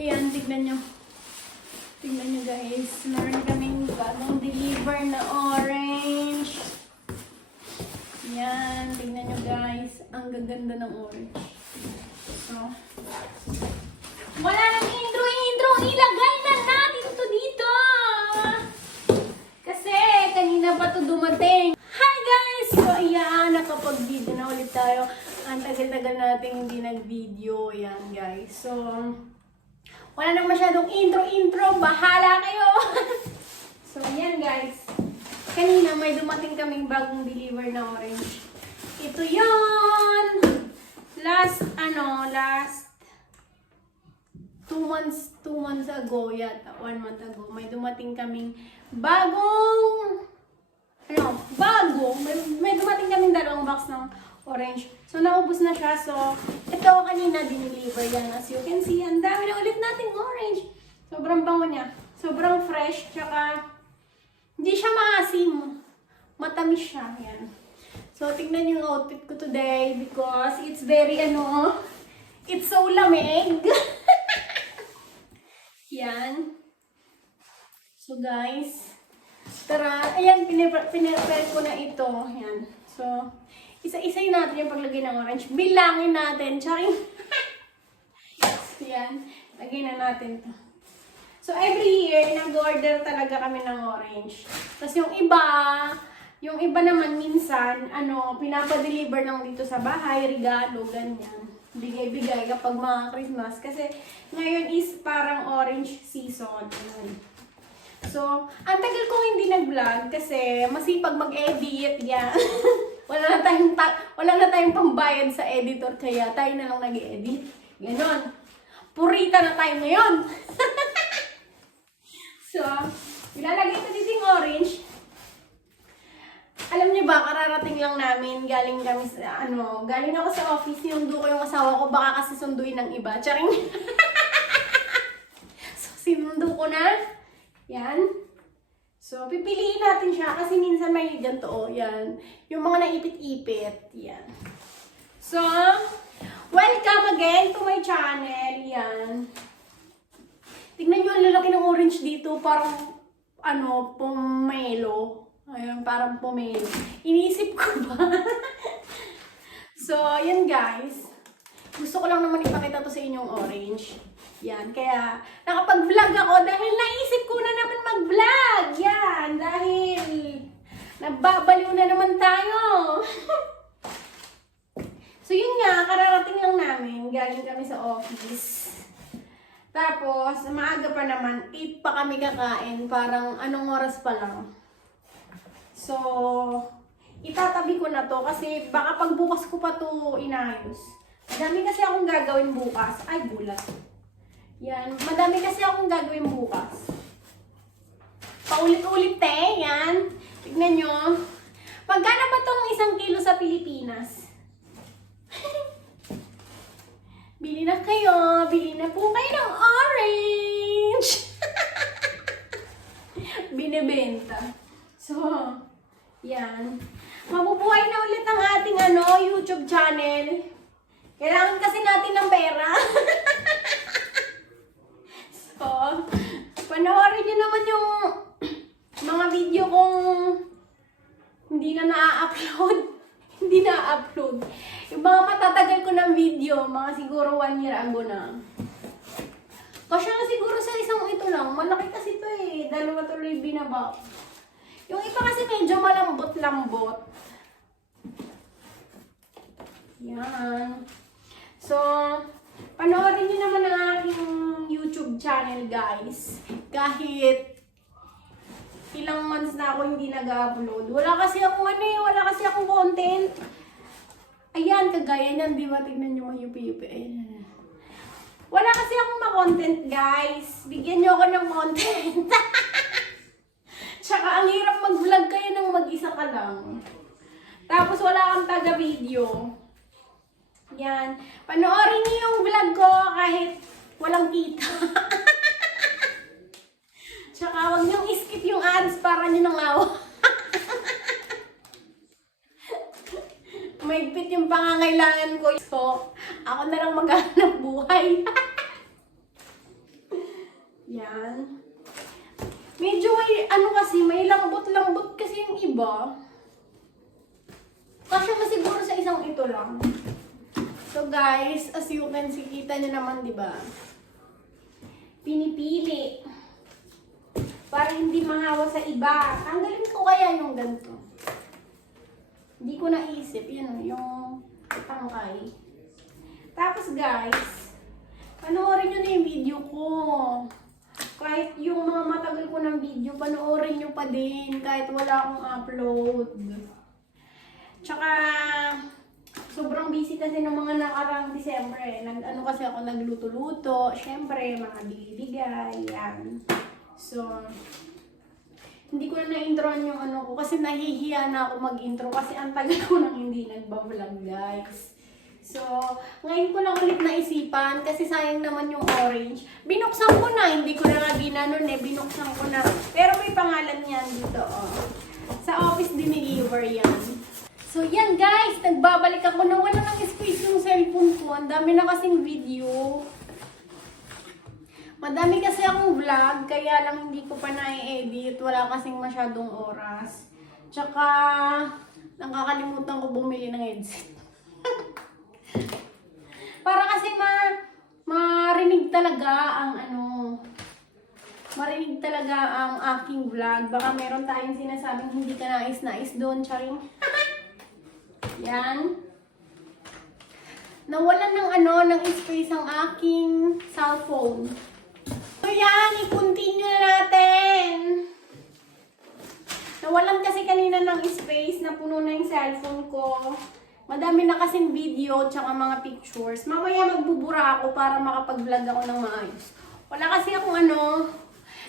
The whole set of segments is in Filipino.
Tingnan nyo guys, meron kaming bagong deliver na orange. Yan, tingnan nyo guys. Ang gaganda ng orange. So, wala nang intro-intro. Ilagay na natin ito dito. Kasi kanina pa to dumating. Hi guys! So ayan, nakapag-video na ulit tayo. Ang tagal-tagal natin hindi nag-video. Ayan guys. So, wala nang masyadong intro-intro. Bahala kayo! so ayan guys. Kanina may dumating kaming bagong deliver na orange. Ito yon Last, ano, last two months, two months ago yata, one month ago, may dumating kaming bagong, ano, bago, may, may dumating kaming dalawang box ng orange. So, naubos na siya. So, ito kanina dineliver yan. As you can see, ang dami na ulit nating orange. Sobrang bango niya. Sobrang fresh, tsaka hindi siya maasim. Matamis siya. Yan. So, tignan yung outfit ko today because it's very, ano, it's so lamig. Yan. So, guys, tara, ayan, pinipare ko na ito. Yan. So, isa-isay natin yung paglagay ng orange. Bilangin natin. Charing. yan. Lagay na natin to. So, every year, nag-order talaga kami ng orange. Tapos yung iba, yung iba naman minsan, ano, pinapadeliver lang dito sa bahay, regalo, ganyan. Bigay-bigay kapag mga Christmas. Kasi ngayon is parang orange season. Yun. So, ang tagal kong hindi nag-vlog kasi masipag mag-edit, yan. wala na tayong ta- wala na tayong pambayad sa editor kaya tayo na lang nag-edit. Ganon. Purita na tayo ngayon. So, ilalagay ko dito yung orange. Alam niyo ba, kararating lang namin, galing kami sa, ano, galing ako sa office, sinundo ko yung asawa ko, baka kasi sunduin ng iba. Charing! so, sinundo ko na. Yan. So, pipiliin natin siya kasi minsan may ganito, oh, yan. Yung mga naipit-ipit, yan. So, welcome again to my channel, yan. Tignan nyo, ang lalaki ng orange dito. Parang, ano, pomelo. Ayun, parang pomelo. Iniisip ko ba? so, yan guys. Gusto ko lang naman ipakita to sa inyong orange. Yan, kaya nakapag-vlog ako dahil naisip ko na naman mag-vlog. Yan, dahil nababaliw na naman tayo. so, yun nga, kararating lang namin. Galing kami sa office. Tapos, maaga pa naman, 8 pa kami kakain. Parang anong oras pa lang. So, itatabi ko na to kasi baka pagbukas ko pa to inayos. Madami kasi akong gagawin bukas. Ay, bulat. Yan. Madami kasi akong gagawin bukas. Paulit-ulit eh. Yan. Tignan nyo. Pagkano ba tong isang kilo sa Pilipinas? Bili na kayo. Bili na po kayo ng orange. Binibenta. So, yan. Mabubuhay na ulit ang ating ano, YouTube channel. Kailangan kasi natin ng pera. so, panoorin nyo naman yung mga video kong hindi na na-upload. hindi na-upload. Yung mga matatagal ko ng video, mga siguro one year ago na. Kasi nga siguro sa isang ito lang, malaki kasi ito eh. Dalawa tuloy binaba. Yung iba kasi medyo malambot-lambot. Yan. So, panoorin nyo naman ang aking YouTube channel, guys. Kahit ilang months na ako hindi nag-upload. Wala kasi akong ano eh, wala kasi akong content. Ayan, kagaya niyan, di ba? Tignan nyo mga yupi-yupi. Wala kasi akong ma-content, guys. Bigyan nyo ako ng content. Tsaka ang hirap mag-vlog kayo nang mag-isa ka lang. Tapos wala kang taga-video. Yan. Panoorin niyo yung vlog ko kahit walang kita. Tsaka huwag niyong skip yung ads para niyo nang awa. Maigpit yung pangangailangan ko. So, ako na lang maghanap buhay. Yan. Medyo may, ano kasi, may lambot-lambot kasi yung iba. Kasi masiguro sa isang ito lang. So guys, as you can see, kita nyo naman, di ba? Pinipili. Para hindi mahawa sa iba. Tanggalin ko kaya yung ganito. Hindi ko naisip. Yan o, yung tangkay. Tapos guys, panoorin nyo na yung video ko. Kahit yung mga matagal ko ng video, panoorin nyo pa din. Kahit wala akong upload. Tsaka, sobrang busy kasi ng mga nakarang December. Nag, ano kasi ako nagluto-luto. Siyempre, mga bibigay. Yan. So, hindi ko na na-introan yung ano ko kasi nahihiya na ako mag-intro kasi ang tagal ko nang hindi nagbablog guys. So, ngayon ko lang ulit naisipan kasi sayang naman yung orange. Binuksan ko na, hindi ko na nga ginanon eh, binuksan ko na. Pero may pangalan yan dito, oh. Sa office deliver yan. So, yan guys, nagbabalik ako na wala nang space yung cellphone ko. Ang dami na kasing video. Madami kasi akong vlog, kaya lang hindi ko pa na-edit. Wala kasing masyadong oras. Tsaka, nakakalimutan ko bumili ng headset. Para kasi ma marinig talaga ang ano, marinig talaga ang aking vlog. Baka meron tayong sinasabing hindi ka nais-nais doon, charing. Yan. Nawalan ng ano, ng space ang aking cellphone. So yan, i-continue na natin. Nawalan kasi kanina ng space na puno na yung cellphone ko. Madami na kasing video tsaka mga pictures. Mamaya magbubura ako para makapag-vlog ako ng maayos. Wala kasi akong ano,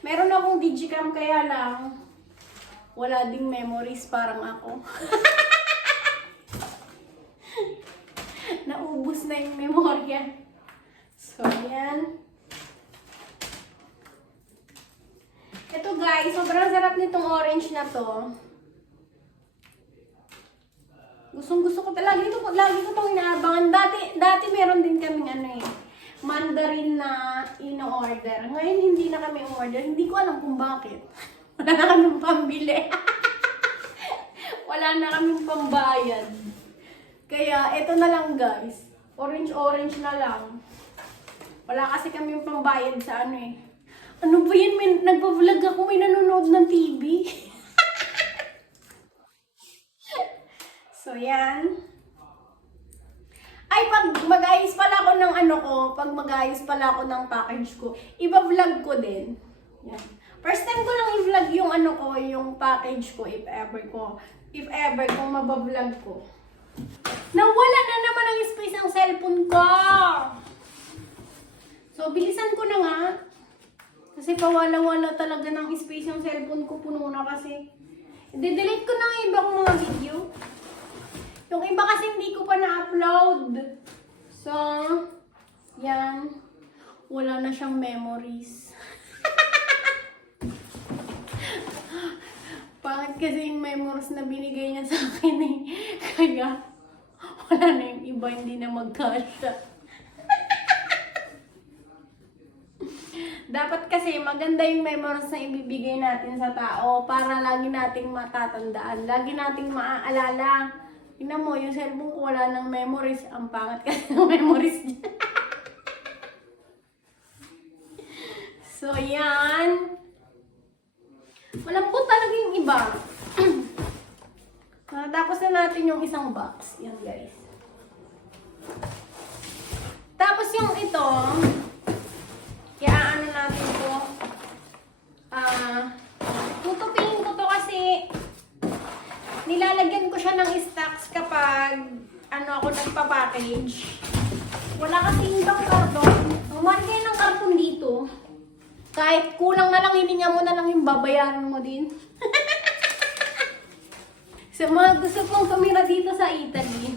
meron akong digicam kaya lang wala ding memories parang ako. Naubos na yung memorya. So, yan. Ito guys, sobrang sarap nitong orange na to. Gustong gusto ko talaga. Ko, lagi ko itong inaabangan. Dati, dati meron din kaming ano eh, mandarin na ino-order. Ngayon hindi na kami order. Hindi ko alam kung bakit. Wala na kaming pambili. Wala na kaming pambayad. Kaya, ito na lang guys. Orange-orange na lang. Wala kasi kami pambayad sa ano eh. Ano ba yan? May, nagpa-vlog ako, may nanonood ng TV. so, yan. Ay, pag mag-ayos pala ako ng ano ko, pag mag-ayos pala ako ng package ko, iba-vlog ko din. Yan. First time ko lang i-vlog yung ano ko, yung package ko, if ever ko. If ever, kung mabablog ko. Nawala na naman ang space ng cellphone ko! So, bilisan ko na nga. Kasi pawala-wala talaga ng space yung cellphone ko. Puno na kasi. I-delete ko na nga iba kong mga video. Yung iba kasi hindi ko pa na-upload. So, yan. Wala na siyang memories. Pangit kasi yung memories na binigay niya sa akin eh. Kaya, wala na yung iba, hindi na magkasya. Dapat kasi maganda yung memories na ibibigay natin sa tao para lagi nating matatandaan. Lagi nating maaalala. Tingnan mo, yung cellphone ko wala ng memories. Ang pangat kasi ng memories niya. so, yan. Talaga yung iba. Natapos na natin yung isang box. Yan, guys. Tapos yung ito, kaya ano natin to, ah, tutupin ko to kasi nilalagyan ko siya ng stocks kapag ano ako nagpa-package. Wala kasi ibang karton. Umari kayo ng karton dito. Kahit kulang na lang, hininga mo na lang yung babayaran mo din. Sa mga gusto pong tumira dito sa Italy,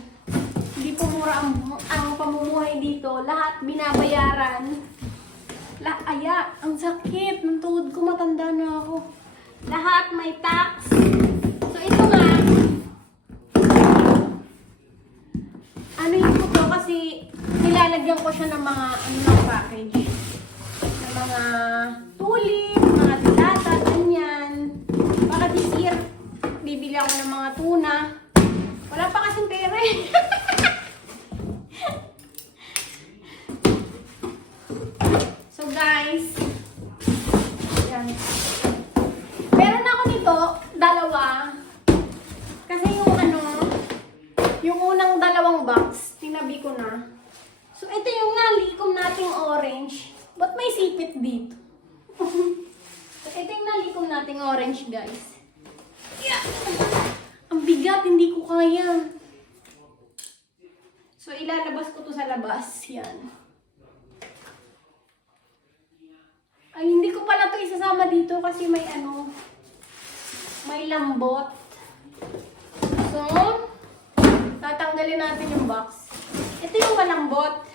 hindi po mura ang, ang pamumuhay dito. Lahat binabayaran. La, aya, ang sakit ng tuhod ko, matanda na ako. Lahat may tax. So ito nga, ano yung ito kasi nilalagyan ko siya ng mga ano ng package. Ng mga tulip, mga dilata, ganyan. Bibili ako ng mga tuna. Wala pa kasing pera eh. so guys, yan. Meron ako nito, dalawa. Kasi yung ano, yung unang dalawang box, tinabi ko na. So ito yung nalikom nating orange. Ba't may sipit dito? so ito yung nalikom nating orange guys. Yeah. Ang bigat, hindi ko kaya. So, ilalabas ko to sa labas. Yan. Ay, hindi ko pala to isasama dito kasi may ano, may lambot. So, tatanggalin natin yung box. Ito yung malambot.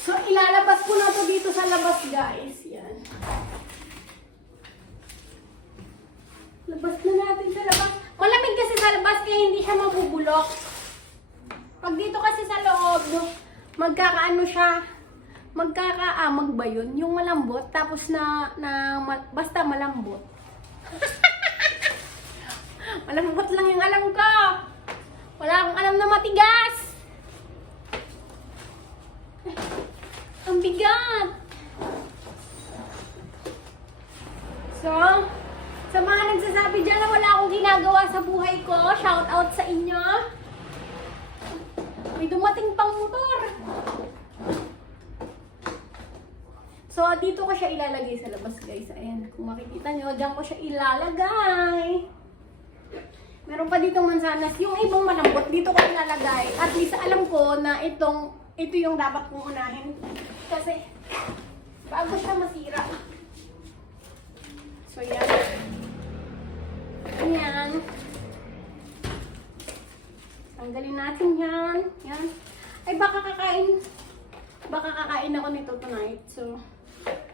So, ilalabas ko na to dito sa labas, guys. Yan. Labas na natin sa labas. Malamig kasi sa labas kaya hindi siya mabubulok. Pag dito kasi sa loob, magkakaano siya, magkakaamag ba yun? Yung malambot, tapos na, na basta malambot. malambot lang yung alam ko. Wala akong alam na matigas. Ang bigat. So, sa mga nagsasabi dyan na wala akong ginagawa sa buhay ko, shout out sa inyo. May dumating pang motor. So, dito ko siya ilalagay sa labas, guys. Ayan, kung makikita nyo, dyan ko siya ilalagay. Meron pa ditong mansanas. Yung ibang malambot, dito ko ilalagay. At least alam ko na itong, ito yung dapat kong unahin. Kasi, bago siya masira. So, yan. Ayan. Tanggalin natin yan. Yan. Ay, baka kakain. Baka kakain ako nito tonight. So,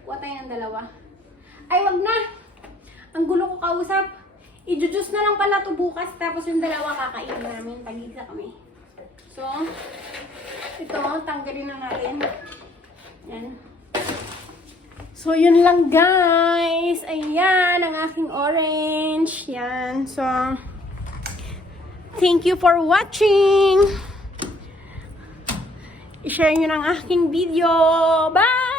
kuha tayo ng dalawa. Ay, wag na. Ang gulo ko kausap. I-juice na lang pala to bukas. Tapos yung dalawa kakain namin. Tagisa kami. So, ito, tanggalin na natin. Yan. So, yun lang guys. Ayan, ang aking orange. Yan. So, thank you for watching. I-share nyo ng aking video. Bye!